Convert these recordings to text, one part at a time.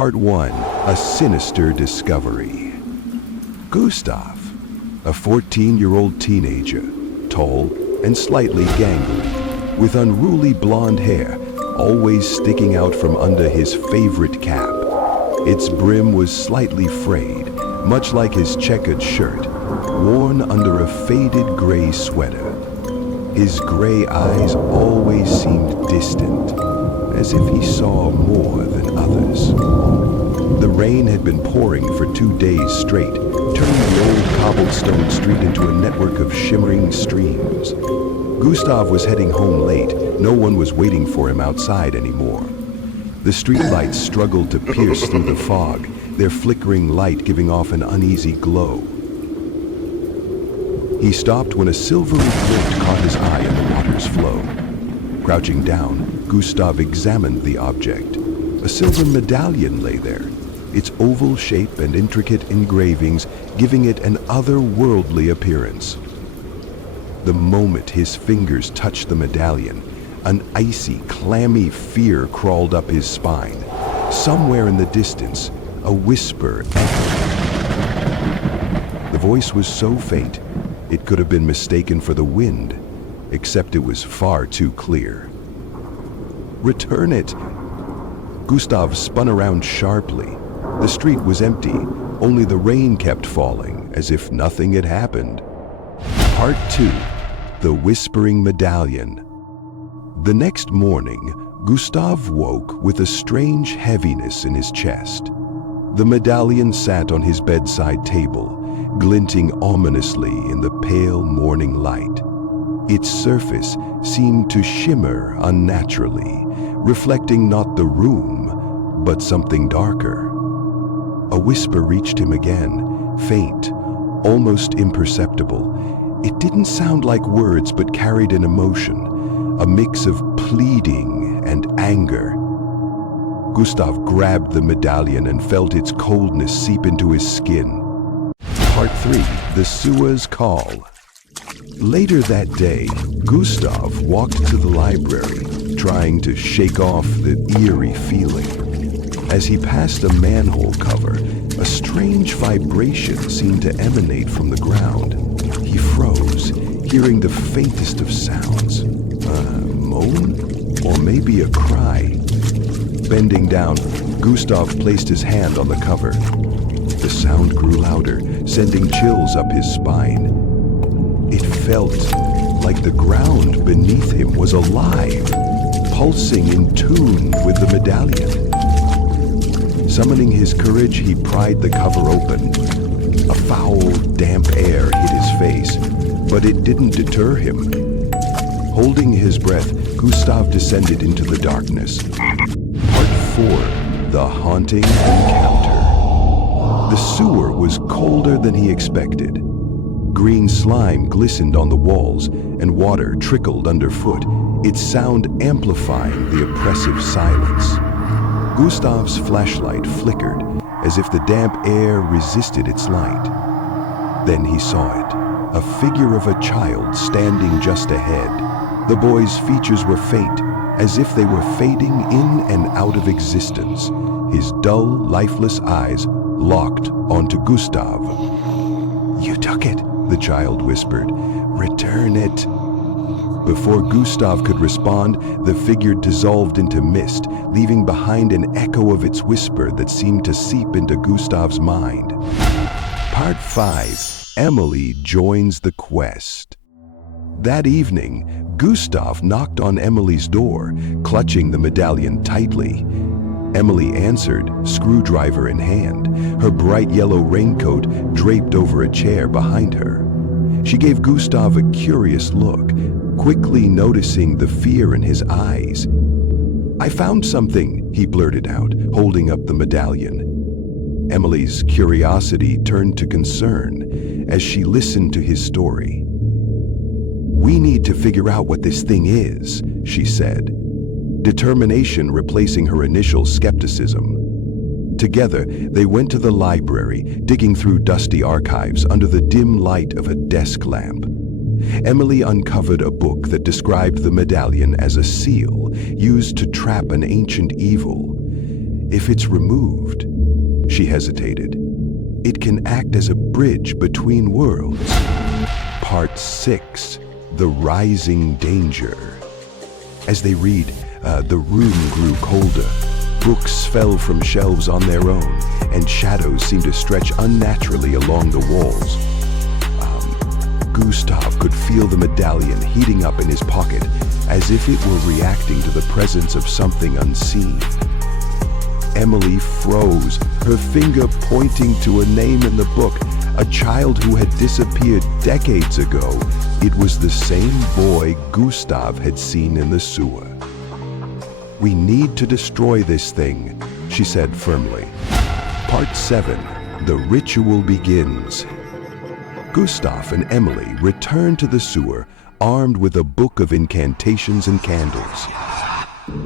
Part 1. A Sinister Discovery. Gustav, a 14-year-old teenager, tall and slightly gangly, with unruly blonde hair always sticking out from under his favorite cap. Its brim was slightly frayed, much like his checkered shirt, worn under a faded gray sweater. His gray eyes always seemed distant, as if he saw more than others. The rain had been pouring for 2 days straight, turning the old cobblestone street into a network of shimmering streams. Gustav was heading home late. No one was waiting for him outside anymore. The streetlights struggled to pierce through the fog, their flickering light giving off an uneasy glow. He stopped when a silvery glint caught his eye in the water's flow. Crouching down, Gustav examined the object. A silver medallion lay there, its oval shape and intricate engravings giving it an otherworldly appearance. The moment his fingers touched the medallion, an icy, clammy fear crawled up his spine. Somewhere in the distance, a whisper echoed. The voice was so faint, it could have been mistaken for the wind, except it was far too clear. "Return it!" Gustav spun around sharply. The street was empty, only the rain kept falling, as if nothing had happened. Part 2. The Whispering Medallion. The next morning, Gustav woke with a strange heaviness in his chest. The medallion sat on his bedside table, glinting ominously in the pale morning light. Its surface seemed to shimmer unnaturally, reflecting not the room, but something darker. A whisper reached him again, faint, almost imperceptible. It didn't sound like words, but carried an emotion, a mix of pleading and anger. Gustav grabbed the medallion and felt its coldness seep into his skin. Part 3. The Sewer's Call. Later that day, Gustav walked to the library, trying to shake off the eerie feeling. As he passed a manhole cover, a strange vibration seemed to emanate from the ground. He froze, hearing the faintest of sounds. A moan? Or maybe a cry? Bending down, Gustav placed his hand on the cover. The sound grew louder, sending chills up his spine. It felt like the ground beneath him was alive, pulsing in tune with the medallion. Summoning his courage, he pried the cover open. A foul, damp air hit his face, but it didn't deter him. Holding his breath, Gustav descended into the darkness. Part 4. The Haunting Encounter. The sewer was colder than he expected. Green slime glistened on the walls, and water trickled underfoot, its sound amplifying the oppressive silence. Gustav's flashlight flickered, as if the damp air resisted its light. Then he saw it, a figure of a child standing just ahead. The boy's features were faint, as if they were fading in and out of existence, his dull, lifeless eyes locked onto Gustav. "You took it," the child whispered. "Return it." Before Gustav could respond, the figure dissolved into mist, leaving behind an echo of its whisper that seemed to seep into Gustav's mind. Part 5. Emily joins the quest. That evening, Gustav knocked on Emily's door, clutching the medallion tightly. Emily answered, screwdriver in hand, her bright yellow raincoat draped over a chair behind her. She gave Gustav a curious look, quickly noticing the fear in his eyes. "I found something," he blurted out, holding up the medallion. Emily's curiosity turned to concern as she listened to his story. "We need to figure out what this thing is," she said, determination replacing her initial skepticism. Together, they went to the library, digging through dusty archives under the dim light of a desk lamp. Emily uncovered a book that described the medallion as a seal used to trap an ancient evil. If it's removed, she hesitated, it can act as a bridge between worlds. Part 6, The Rising Danger. As they read, the room grew colder. Books fell from shelves on their own, and shadows seemed to stretch unnaturally along the walls. Gustav could feel the medallion heating up in his pocket, as if it were reacting to the presence of something unseen. Emily froze, her finger pointing to a name in the book, a child who had disappeared decades ago. It was the same boy Gustav had seen in the sewer. "We need to destroy this thing," she said firmly. Part 7, The Ritual Begins. Gustav and Emily returned to the sewer, armed with a book of incantations and candles.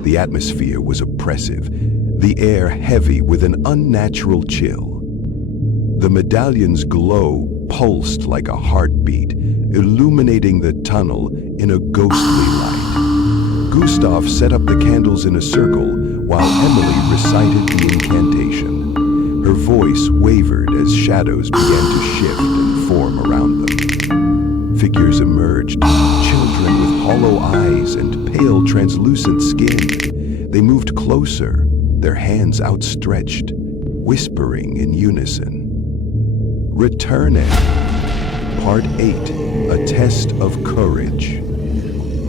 The atmosphere was oppressive, the air heavy with an unnatural chill. The medallion's glow pulsed like a heartbeat, illuminating the tunnel in a ghostly light. Gustav set up the candles in a circle while Emily recited the incantation. Her voice wavered as shadows began to shift and form around them. Figures emerged, children with hollow eyes and pale, translucent skin. They moved closer, their hands outstretched, whispering in unison. Returning. Part 8, A Test of Courage.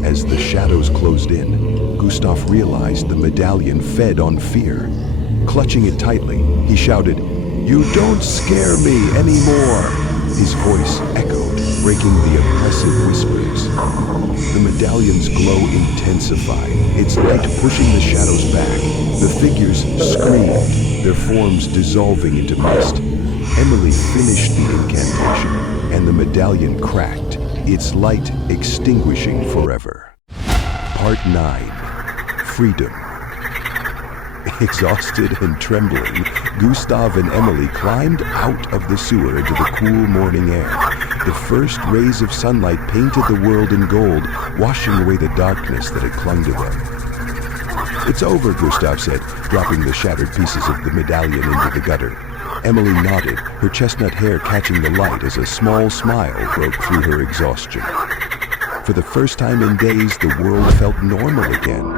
As the shadows closed in, Gustav realized the medallion fed on fear. Clutching it tightly, he shouted, "You don't scare me anymore!" His voice echoed, breaking the oppressive whispers. The medallion's glow intensified, its light pushing the shadows back. The figures screamed, their forms dissolving into mist. Emily finished the incantation, and the medallion cracked, its light extinguishing forever. Part 9, Freedom. Exhausted and trembling, Gustav and Emily climbed out of the sewer into the cool morning air. The first rays of sunlight painted the world in gold, washing away the darkness that had clung to them. "It's over," Gustav said, dropping the shattered pieces of the medallion into the gutter. Emily nodded, her chestnut hair catching the light as a small smile broke through her exhaustion. For the first time in days, the world felt normal again.